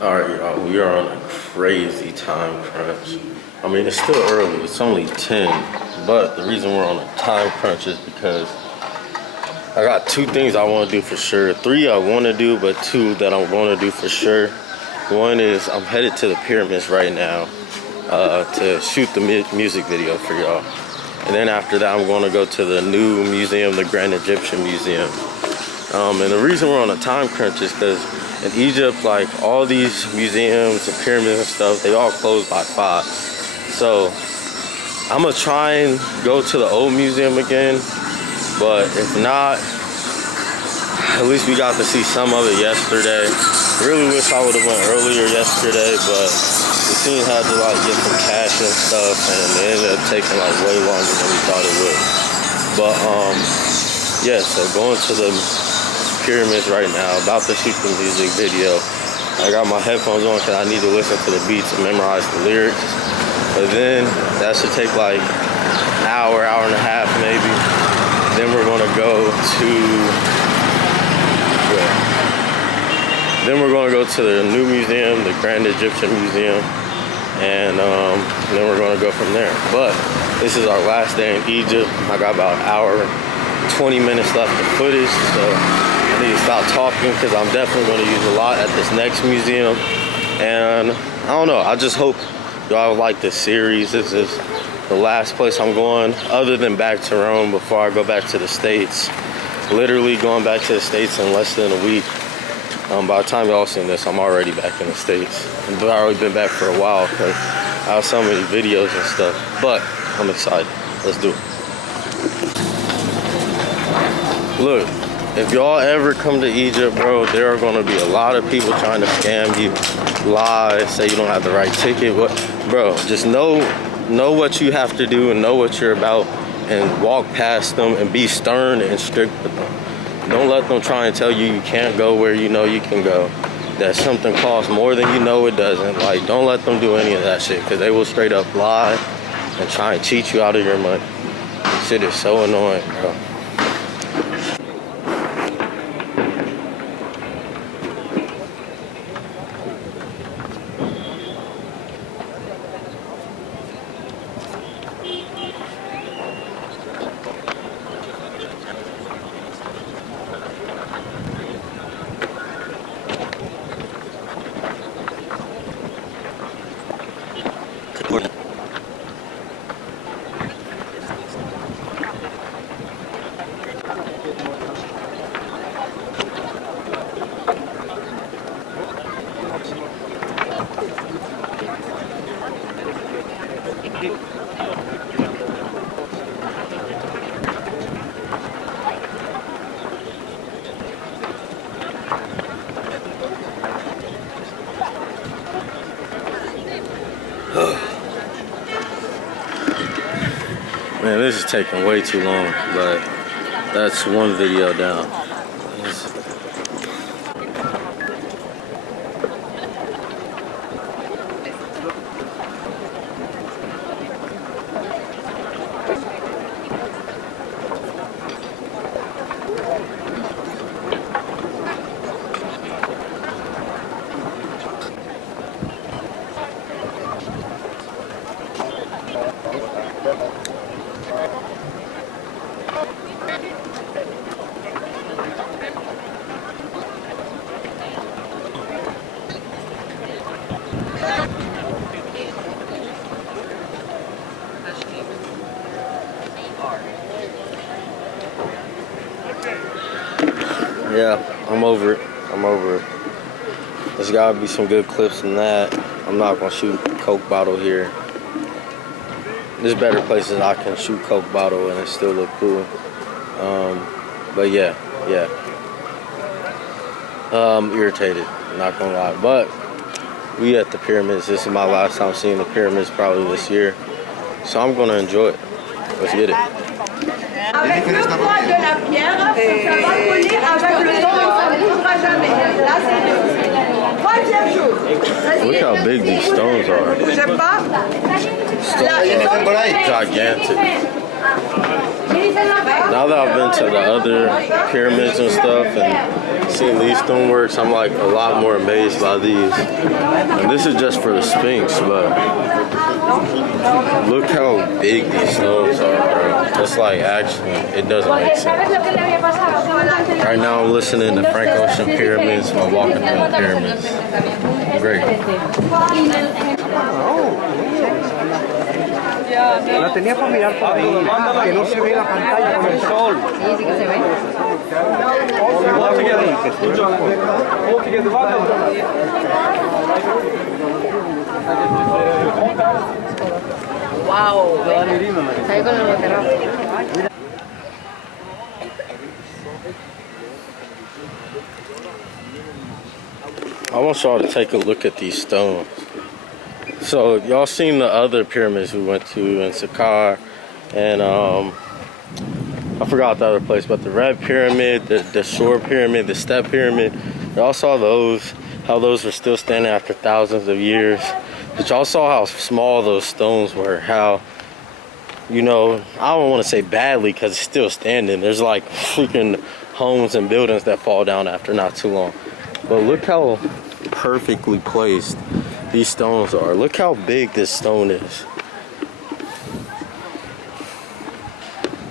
Alright, y'all, we are on a crazy time crunch. I mean, it's still early, it's only 10, but the reason we're on a time crunch is because I got two things I want to do for sure. Three I want to do, but two that I'm going to do for sure. One is I'm headed to the pyramids right now to shoot the music video for y'all. And then after that, I'm going to go to the new museum, the Grand Egyptian Museum. And the reason we're on a time crunch is because in Egypt, like all these museums and pyramids and stuff, they all close by 5. So I'm gonna try and go to the old museum again, but if not, at least we got to see some of it yesterday. Really wish I would have went earlier yesterday, but the team had to like get some cash and stuff, and it ended up taking like way longer than we thought it would. But yeah, so going to the pyramids right now, about to shoot the music video. I got my headphones on because I need to listen to the beats and memorize the lyrics. But then that should take like an hour and a half maybe. Then we're gonna go to the new museum, the Grand Egyptian Museum, and then we're gonna go from there. But this is our last day in Egypt. I got about an hour, 20 minutes left of footage, so I need to stop talking because I'm definitely going to use a lot at this next museum. And I don't know, I just hope y'all like this series. This is the last place I'm going other than back to Rome before I go back to the States. Literally going back to the States in less than a week. By the time y'all seen this, I'm already back in the States. I've already been back for a while because I have so many videos and stuff. But I'm excited. Let's do it. Look. If y'all ever come to Egypt, bro, there are gonna be a lot of people trying to scam you, lie, say you don't have the right ticket. Bro, just know what you have to do and know what you're about and walk past them and be stern and strict with them. Don't let them try and tell you you can't go where you know you can go. That something costs more than you know it doesn't. Like, don't let them do any of that shit because they will straight up lie and try and cheat you out of your money. This shit is so annoying, bro. Man, this is taking way too long, but that's one video down. Yeah, I'm over it. There's gotta be some good clips in that. I'm not gonna shoot a Coke bottle here. There's better places I can shoot Coke bottle and it still look cool. But yeah. I'm irritated, not gonna lie. But we at the pyramids. This is my last time seeing the pyramids probably this year. So I'm gonna enjoy it. Let's get it. Avec le poids de la pierre, ça va coller avec le temps et ça ne bougera jamais. Là, c'est deux. Troisième chose. Look how big these stones are. Ne bougez pas. Gigantic. Now that I've been to the other pyramids and stuff and seen these stoneworks, I'm like a lot more amazed by these. And this is just for the Sphinx, but look how big these stones are, bro. It's like actually, it doesn't make sense. Right now I'm listening to Frank Ocean Pyramids while walking through the pyramids. Great. La tenía para mirar por ahí, que no se ve la pantalla con el sol. Sí, sí que se ve. Wow, está ahí con el cerrado. I want y'all to take a look at these stones. So y'all seen the other pyramids we went to in Saqqara, and I forgot the other place, but the Red Pyramid, the Shore Pyramid, the Step Pyramid. Y'all saw those, how those were still standing after thousands of years. But y'all saw how small those stones were, how, you know, I don't want to say badly because it's still standing. There's like freaking homes and buildings that fall down after not too long. But look how perfectly placed these stones are. Look how big this stone is.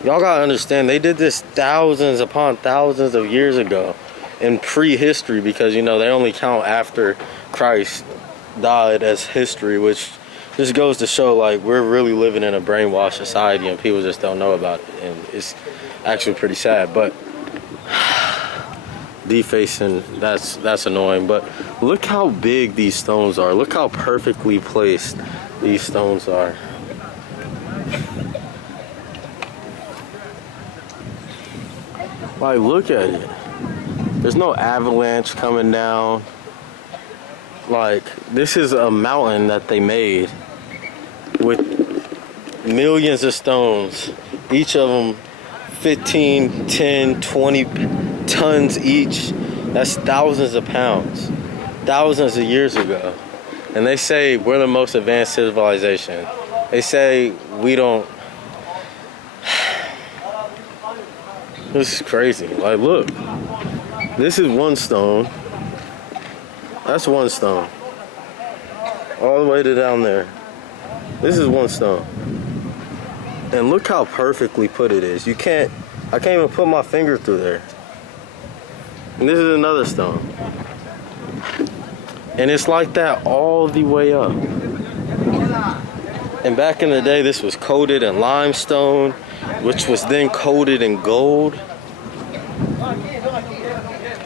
Y'all gotta understand, they did this thousands upon thousands of years ago in prehistory, because, you know, they only count after Christ died as history, which just goes to show like we're really living in a brainwashed society and people just don't know about it, and it's actually pretty sad. But defacing, that's annoying. But look how big these stones are. Look how perfectly placed these stones are. Like, look at it. There's no avalanche coming down. Like, this is a mountain that they made with millions of stones, each of them 15, 10, 20 tons each. That's thousands of pounds, thousands of years ago. And they say we're the most advanced civilization. They say we don't. This is crazy. Like, look, this is one stone. That's one stone. All the way to down there. This is one stone. And look how perfectly put it is. I can't even put my finger through there. And this is another stone. And it's like that all the way up. And back in the day, this was coated in limestone, which was then coated in gold.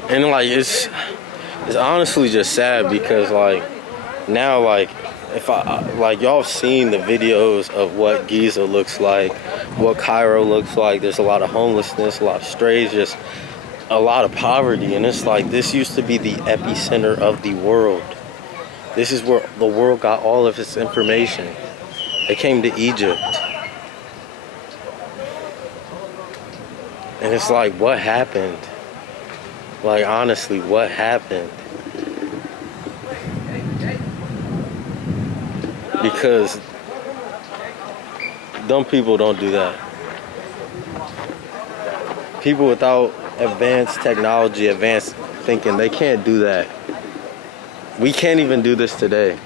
And like, it's honestly just sad, because like now, like, if y'all have seen the videos of what Giza looks like, what Cairo looks like, there's a lot of homelessness, a lot of strays, just a lot of poverty. And it's like, this used to be the epicenter of the world. This is where the world got all of its information. They came to Egypt. And it's like, what happened? Like, honestly, what happened? Because dumb people don't do that. People without advanced technology, advanced thinking, they can't do that. We can't even do this today.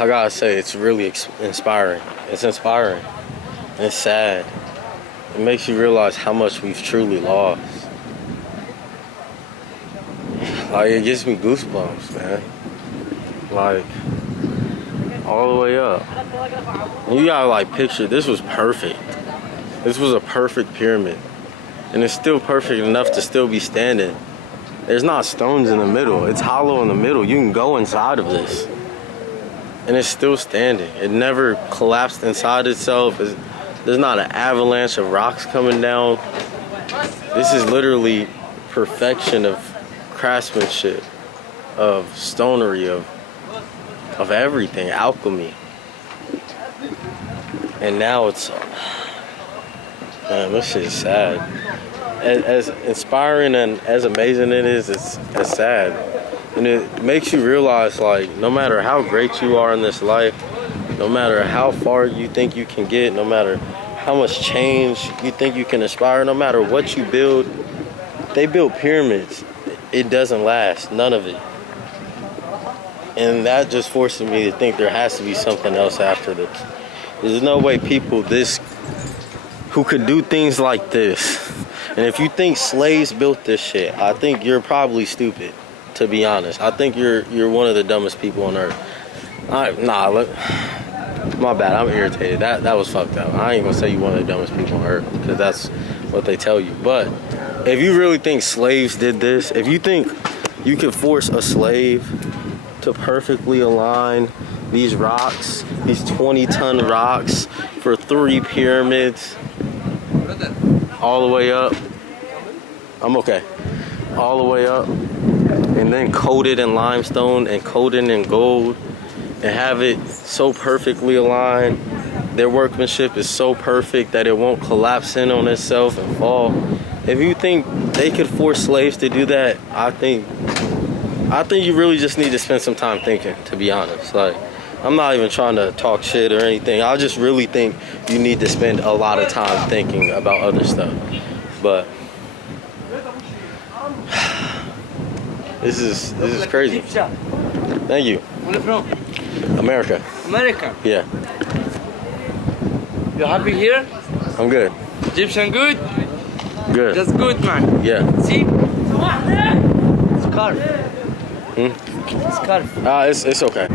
I gotta say, it's really inspiring. It's inspiring. And it's sad. It makes you realize how much we've truly lost. Like, it gives me goosebumps, man. Like, all the way up. And you gotta like picture, this was perfect. This was a perfect pyramid. And it's still perfect enough to still be standing. There's not stones in the middle. It's hollow in the middle. You can go inside of this. And it's still standing. It never collapsed inside itself. There's not an avalanche of rocks coming down. This is literally perfection of craftsmanship, of stonery, of everything, alchemy. And now it's, man, this shit is sad. As inspiring and as amazing it is, it's sad. And it makes you realize, like, no matter how great you are in this life, no matter how far you think you can get, no matter how much change you think you can inspire. No matter what you build, they build pyramids. It doesn't last, none of it. And that just forces me to think there has to be something else after this. There's no way people who could do things like this. And if you think slaves built this shit, I think you're probably stupid, to be honest. I think you're one of the dumbest people on earth. My bad, I'm irritated. That was fucked up. I ain't gonna say you're one of the dumbest people on earth, because that's what they tell you. But if you really think slaves did this, if you think you could force a slave to perfectly align these rocks, these 20-ton rocks for 3 pyramids, all the way up, I'm okay, all the way up, and then coat it in limestone and coat it in gold and have it so perfectly aligned. Their workmanship is so perfect that it won't collapse in on itself and fall. If you think they could force slaves to do that, I think you really just need to spend some time thinking, to be honest. Like, I'm not even trying to talk shit or anything. I just really think you need to spend a lot of time thinking about other stuff. But this is crazy. Thank you. Where from? America. America. Yeah. You happy here? I'm good. Egyptian good? Good. That's good, man. Yeah. See? Scarf. Scarf. It's okay.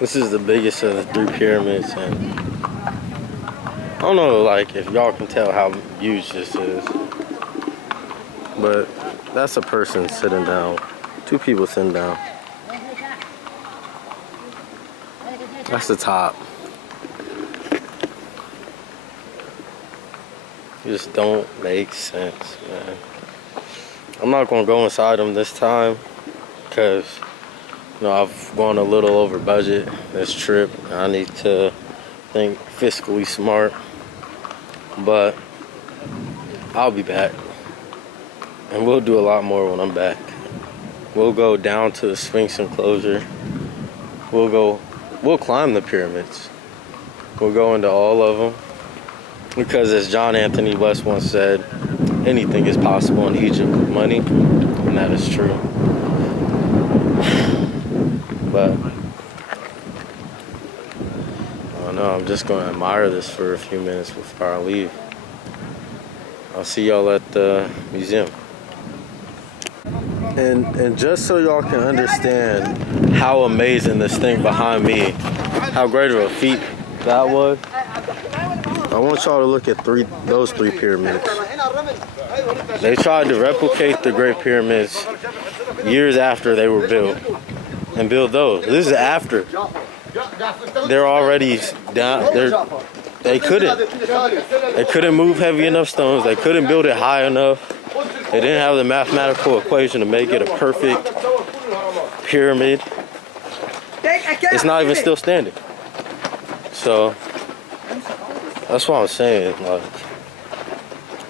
This is the biggest of the 3 pyramids, and I don't know, like, if y'all can tell how huge this is, but that's a person sitting down, 2 people sitting down. That's the top. Just don't make sense, man. I'm not gonna go inside them this time, because you know, I've gone a little over budget this trip. I need to think fiscally smart, but I'll be back, and we'll do a lot more when I'm back. We'll go down to the Sphinx enclosure. We'll climb the pyramids. We'll go into all of them, because as John Anthony West once said, anything is possible in Egypt with money, and that is true. But I don't know, I'm just going to admire this for a few minutes before I leave. I'll see y'all at the museum. And just so y'all can understand how amazing this thing behind me, how great of a feat that was, I want y'all to look at those 3 pyramids. They tried to replicate the Great Pyramids years after they were built, and build those. This is after. They're already down. They couldn't move heavy enough stones. They couldn't build it high enough. They didn't have the mathematical equation to make it a perfect pyramid. It's not even still standing. So that's what I'm saying. Like,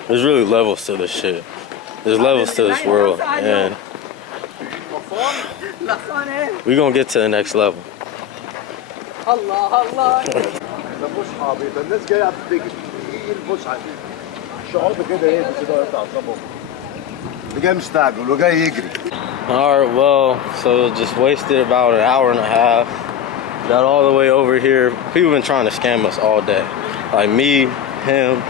there's really levels to this shit. There's levels to this world, and we're gonna get to the next level. Alright, well, so just wasted about an hour and a half. Got all the way over here. People been trying to scam us all day. Like me, him,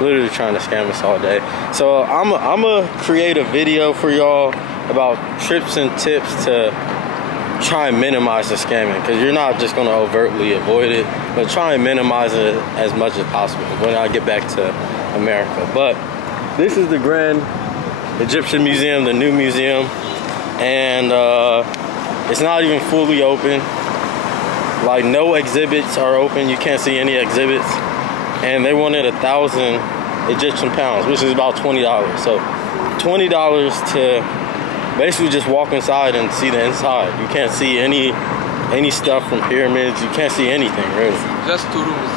literally trying to scam us all day. So I'm gonna create a video for y'all about trips and tips to try and minimize the scamming, because you're not just going to overtly avoid it, but try and minimize it as much as possible when I get back to America. But this is the Grand Egyptian Museum, the new museum, and it's not even fully open. Like, no exhibits are open. You can't see any exhibits. and they wanted 1,000 Egyptian pounds, which is about $20. So $20 to basically just walk inside and see the inside. You can't see any stuff from pyramids. You can't see anything really. Just 2 rooms.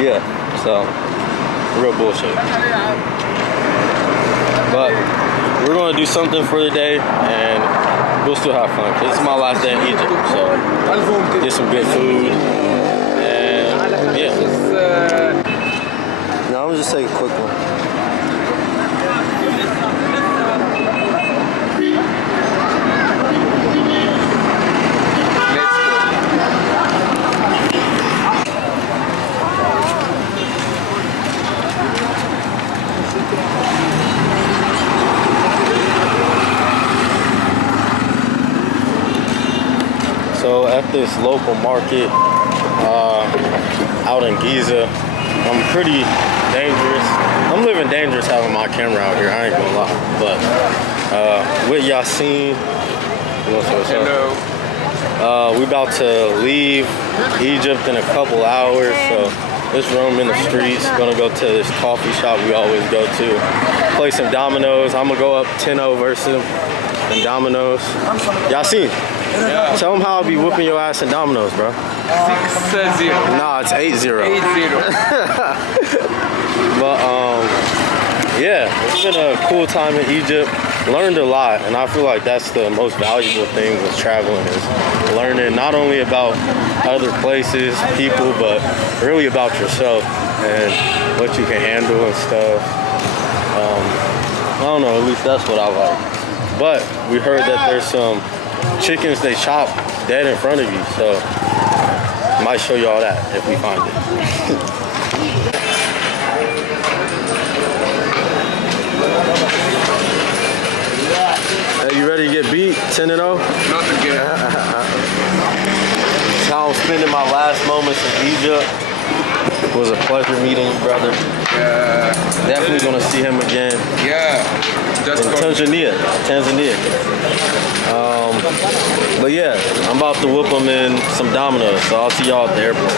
Yeah, so real bullshit. But we're gonna do something for the day, and we'll still have fun. This is my last day in Egypt, so get some good food, and yeah. No, I'm gonna just take a quick one. So at this local market out in Giza, I'm pretty dangerous. I'm living dangerous having my camera out here, I ain't gonna lie. But with Yassine, Hello. we about to leave Egypt in a couple hours, so this room in the streets, gonna go to this coffee shop we always go to, play some dominoes. I'm gonna go up 10-0 versus him in dominoes. Yassine, Yeah. tell them how I'll be whooping your ass in dominoes, bro. 6-0. Nah, it's 8-0. 8-0. But yeah, it's been a cool time in Egypt. Learned a lot, and I feel like that's the most valuable thing with traveling, is learning not only about other places, people, but really about yourself and what you can handle and stuff. I don't know, at least that's what I like. But we heard that there's some chickens they chop dead in front of you, so might show you all that if we find it. Hey, you ready to get beat 10-0? Not again. That's how I'm spending my last moments in Egypt. It was a pleasure meeting you, brother. Yeah. Definitely gonna see him again Yeah. Just in for Tanzania. But yeah, I'm about to whoop him in some dominoes, so I'll see y'all at the airport.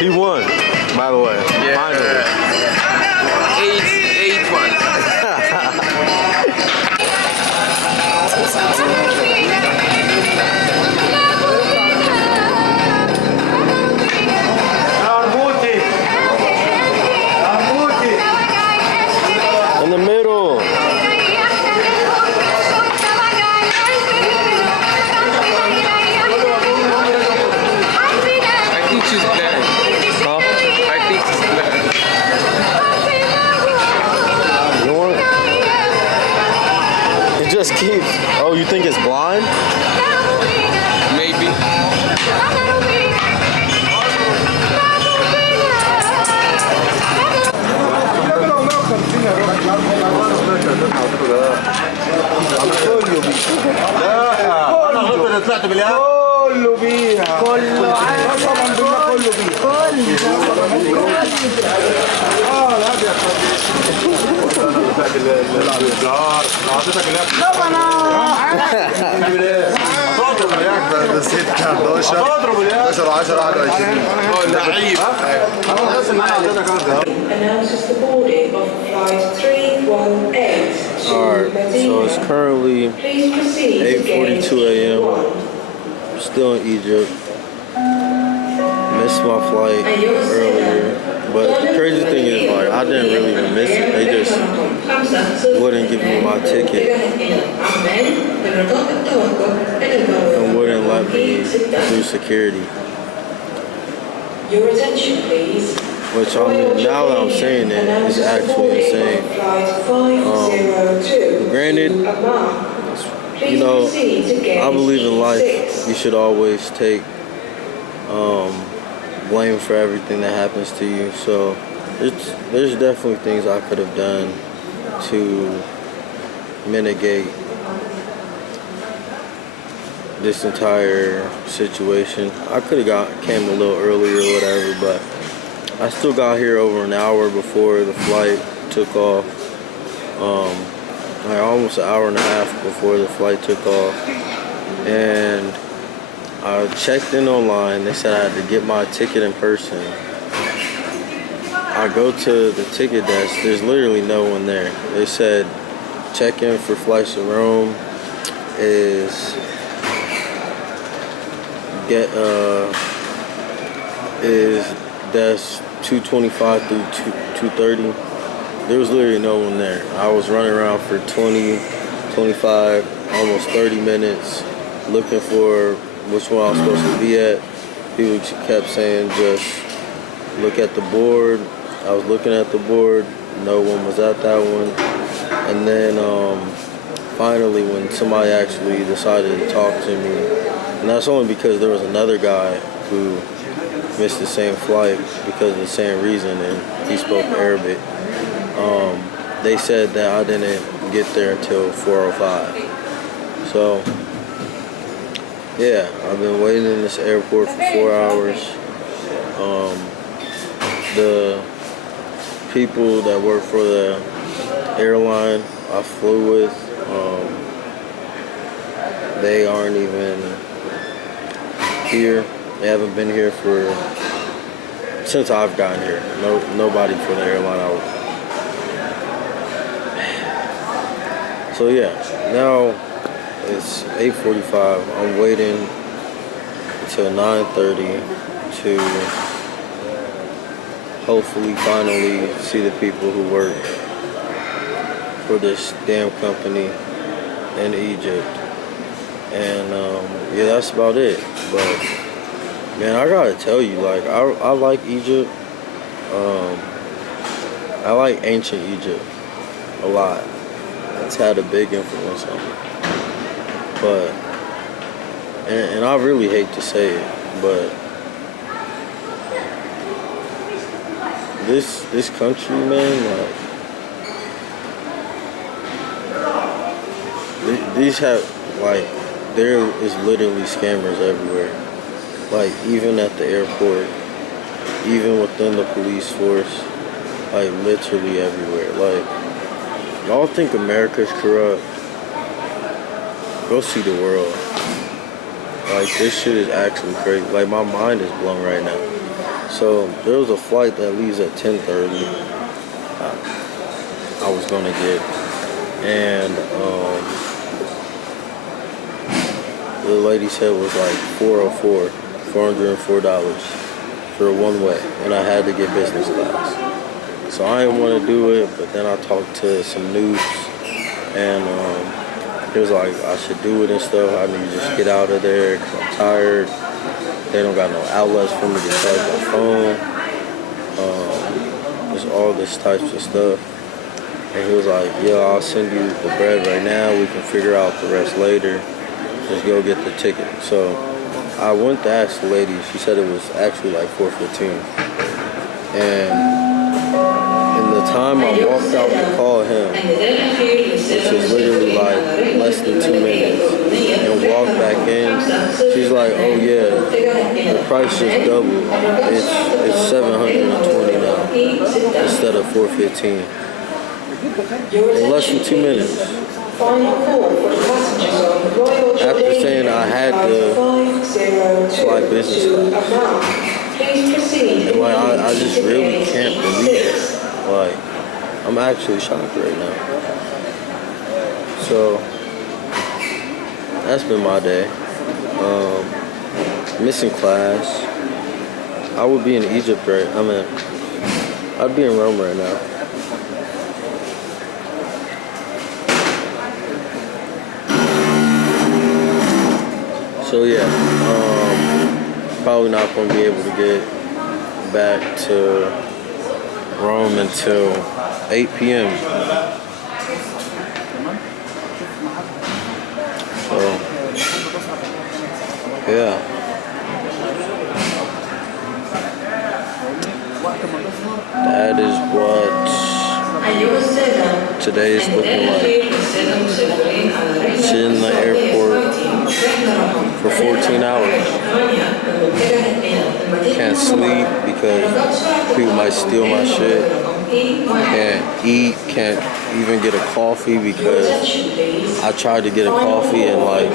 He won, by the way. Yeah. Finally. 8-1. In the middle. I think she's blind. Huh? I think she's blind. You want it? It just keeps. Oh, you think it's blind? Maybe. كله بيها كله قسما بالله كله بيها نسيت 11 11 10 21 لعيب. Announces the boarding of flight 318. Alright, so it's currently Please proceed to 8:42 gate a.m. Still in Egypt. Missed my flight earlier. But the crazy thing is, like, I didn't really even miss it. They just wouldn't give me my ticket and wouldn't let me through security. Your attention, please. Which, I mean, now that I'm saying it, is actually insane. Granted, you know, I believe in life, you should always take blame for everything that happens to you. So there's definitely things I could have done to mitigate this entire situation. I could have came a little earlier or whatever, but I still got here over an hour before the flight took off. Like almost an hour and a half before the flight took off. And I checked in online. They said I had to get my ticket in person. I go to the ticket desk. There's literally no one there. They said check-in for flights to Rome is desk 225 through 230. There was literally no one there. I was running around for 20, 25, almost 30 minutes looking for which one I was supposed to be at. People kept saying just look at the board. I was looking at the board. No one was at that one. And then finally when somebody actually decided to talk to me, and that's only because there was another guy who missed the same flight because of the same reason, and he spoke Arabic. They said that I didn't get there until 4:05. So, yeah, I've been waiting in this airport for 4 hours. The people that work for the airline I flew with, they aren't even here. They haven't been here since I've gotten here. Nobody for the airline. So yeah, now it's 8:45. I'm waiting until 9:30 to hopefully finally see the people who work for this damn company in Egypt. And yeah, that's about it. But man, I gotta tell you, like I like Egypt. I like ancient Egypt a lot. It's had a big influence on me. But and I really hate to say it, but this country, man, like these have like there is literally scammers everywhere. Like even at the airport, even within the police force, like literally everywhere. Like y'all think America's corrupt? Go see the world. Like this shit is actually crazy. Like my mind is blown right now. So there was a flight that leaves at 10:30. I was gonna get, and the lady said it was like $404 for a one-way, and I had to get business class. So I didn't want to do it, but then I talked to some noobs, and it was like I should do it and stuff. I need to just get out of there because I'm tired. They don't got no outlets for me to charge my phone. Just all this types of stuff. And he was like, yo, I'll send you the bread right now. We can figure out the rest later. Just go get the ticket. So I went to ask the lady. She said it was actually like $4.15. And in the time I walked out to call him, which was literally like less than 2 minutes, and walked back in, she's like, oh yeah, the price just doubled. It's $720 now instead of $4.15. In less than 2 minutes. After saying I had to fly business class. And like I just really can't believe it. Like I'm actually shocked right now. So that's been my day. Missing class. I would be in Egypt I'd be in Rome right now. So yeah, probably not going to be able to get back to Rome until 8 p.m. So yeah. That is what today is looking like. It's in the airport. for 14 hours. Can't sleep because people might steal my shit. Can't eat, can't even get a coffee because I tried to get a coffee and like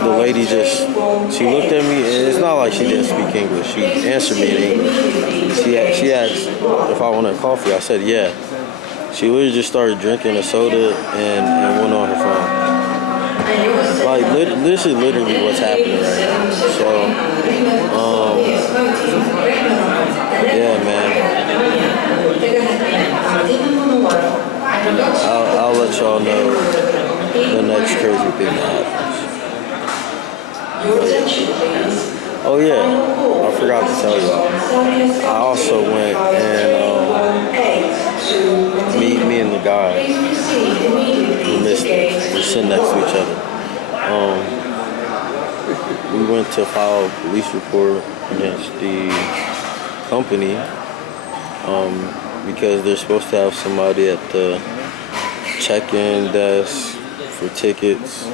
the lady she looked at me and it's not like she didn't speak English. She answered me in English. She asked if I wanted coffee. I said yeah. She literally just started drinking a soda and went on her phone. Like this is literally what's happening right now. So yeah, man. I'll let y'all know the next crazy thing that happens. Oh yeah, I forgot to tell y'all. I also went and me and the guy who missed it, we're sitting next to each other. We went to file a police report against the company because they're supposed to have somebody at the check-in desk for tickets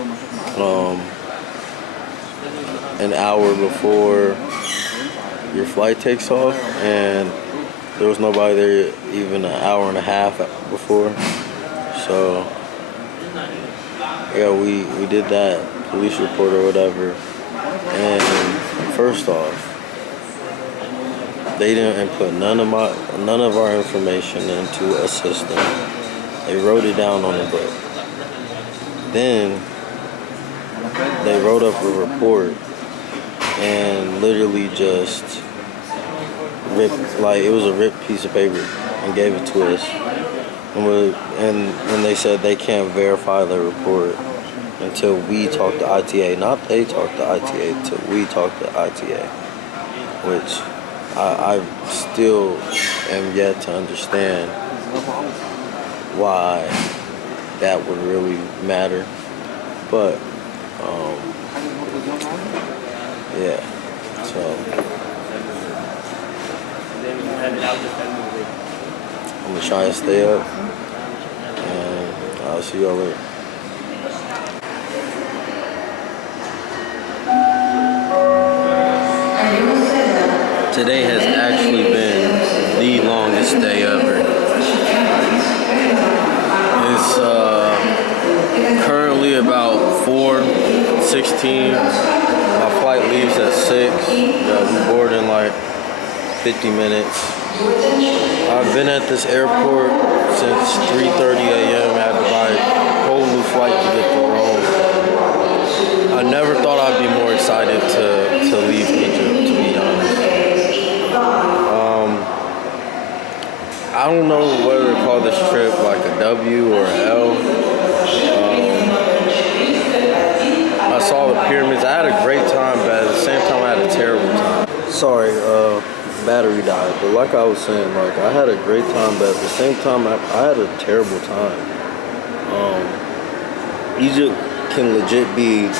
an hour before your flight takes off, and there was nobody there even an hour and a half before. So yeah, we did that police report or whatever, and first off, they didn't input none of our information into a system. They wrote it down on the book. Then they wrote up a report and literally just ripped, like it was a ripped piece of paper, and gave it to us. And they said they can't verify the report until we talk to ITA. Not they talk to ITA, until we talk to ITA. Which I still am yet to understand why that would really matter. But yeah, so I'm gonna try and stay up, and I'll see y'all later. Today has actually been the longest day ever. It's currently about 4:16. My flight leaves at 6. We board in like 50 minutes. I've been at this airport since 3:30 a.m. I had to buy a whole new flight to get to Rome. I never thought I'd be more excited to leave Egypt, to be honest. I don't know whether to call this trip like a W or an L. I saw the pyramids. I had a great time, but at the same time I had a terrible time. Sorry, battery died. But like I was saying, like I had a great time, but at the same time I had a terrible time. Egypt can legit be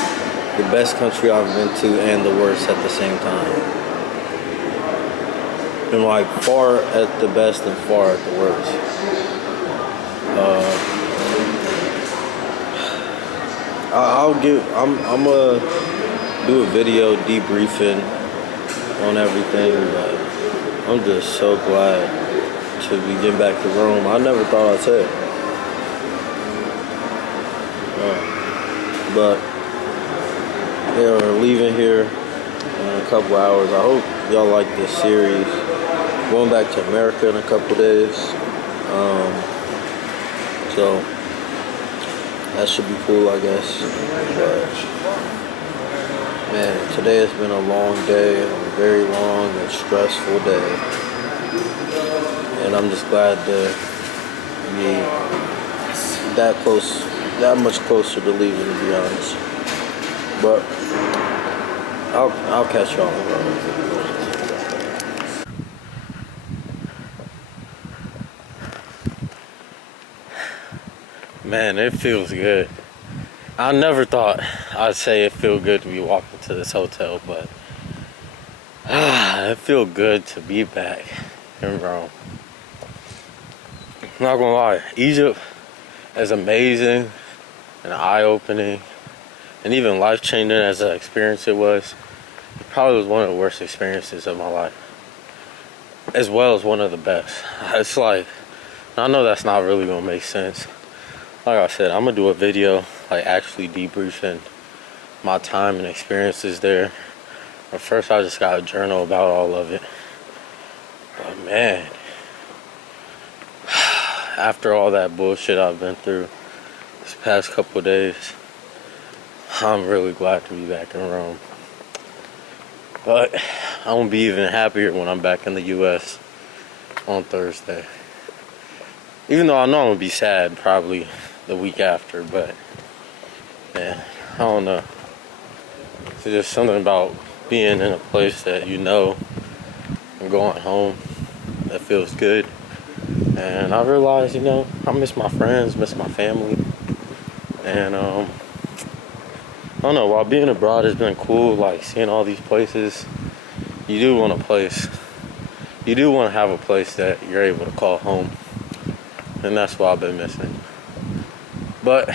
the best country I've been to and the worst at the same time. And like far at the best and far at the worst. I'm gonna do a video debriefing on everything, but I'm just so glad to be getting back to Rome. I never thought I'd say it. But yeah, we're leaving here in a couple hours. I hope y'all like this series. Going back to America in a couple days. So that should be cool, I guess. But man, today has been a long day, a very long and stressful day. And I'm just glad to be that much closer to leaving, to be honest. But I'll catch y'all. Man, it feels good. I never thought I'd say it feel good to be walking to this hotel, but it feels good to be back in Rome. I'm not gonna lie, Egypt is amazing and eye-opening And even life-changing as an experience it probably was one of the worst experiences of my life. As well as one of the best. It's like, I know that's not really gonna make sense. Like I said, I'm gonna do a video like actually debriefing my time and experiences there. But first I just gotta journal about all of it. But man, after all that bullshit I've been through this past couple of days, I'm really glad to be back in Rome. But I'm gonna be even happier when I'm back in the US on Thursday. Even though I know I'm gonna be sad probably the week after, but man, I don't know. It's just something about being in a place that you know and going home that feels good. And I realized, you know, I miss my friends, miss my family. And I don't know, while being abroad has been cool, like seeing all these places, you do want to have a place that you're able to call home. And that's what I've been missing. But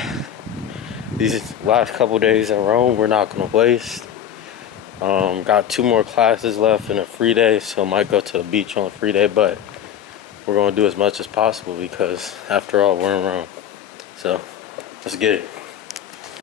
these last couple days in Rome, we're not going to waste. Got 2 more classes left and a free day, so I might go to the beach on a free day, but we're going to do as much as possible because after all, we're in Rome. So let's get it.